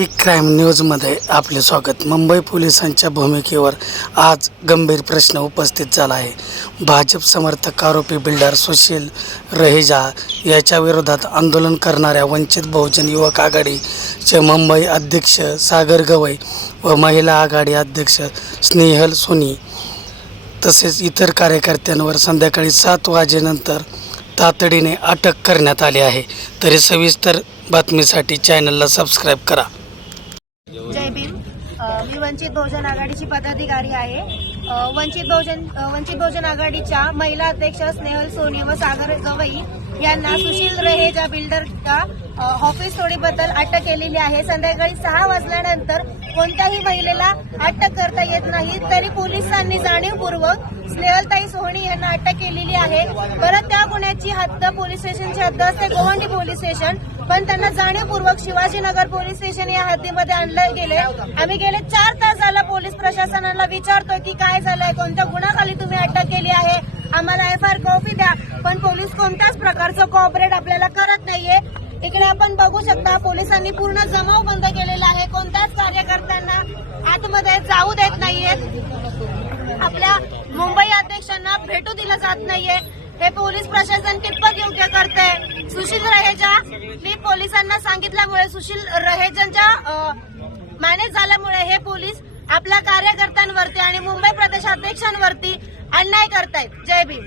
Big crime न्यूजमध्ये आपले स्वागत। मुंबई पोलिसांच्या भूमिकेवर आज गंभीर प्रश्न उपस्थित झाला आहे। भाजप समर्थक आरोपी बिल्डर सुशील रहेजा याच्या विरोधात आंदोलन करणाऱ्या वंचित बहुजन युवक आघाडीचे मुंबई अध्यक्ष सागर गवई व महिला आघाडी अध्यक्ष स्नेहल सोनी तसेच इतर कार्यकर्त्यांवर संध्याकाळी 7 वाजेनंतर तातडीने अटक करण्यात आली आहे। तरी सविस्तर बातमीसाठी चॅनलला सबस्क्राईब करा। जय भीम। मी वंचित बहुजन आघाडीची पदाधिकारी आहे। वंचित बहुजन आघाडीच्या महिला अध्यक्ष स्नेहल सोनी व सागर गवई यांना सुशील रहेजा बिल्डरच्या ऑफिस तोडीबद्दल अटक केलेली आहे। संध्याकाळी 6 वाजल्यानंतर कोणत्याही महिलेला अटक करता येत नाही, तरी पोलिसांनी जाणीवपूर्वक स्नेहलताई सोनी यांना अटक केलेली आहे। परत त्या गुन्ह्याची हद्द पोलीस स्टेशनची हद्द असते गोवंडी पोलीस स्टेशन, पण त्यांना जाणीवपूर्वक शिवाजीनगर पोलीस स्टेशन या हद्दीमध्ये आणले गेले। आम्ही गेले 4 तास झाला पोलीस प्रशासनाला विचारतो की काय झालंय, कोणत्या गुन्ह्याखाली तुम्ही अटक केली आहे, आम्हाला FIR कॉपी द्या, पण पोलीस कोणत्याच प्रकारचं कोऑपरेट आपल्याला करत नाहीये। इकडे आपण बघू शकता पोलिसांनी पूर्ण जमाव बंद केलेला आहे, कोणत्याच कार्यकर्त्यांना आतमध्ये जाऊ देत नाहीयेत, आपल्या मुंबई अध्यक्षांना भेटू दिलं जात नाहीये। हे पोलीस प्रशासन कितपत योग्य करते? सुशील रहेजा मी पोलिसांना सांगितल्यामुळे सुशील रहेजांच्या मॅनेज झाल्यामुळे हे पोलीस आपल्या कार्यकर्त्यांवरती आणि मुंबई प्रदेश अध्यक्षांवरती अन्याय करतायत। जय भीम।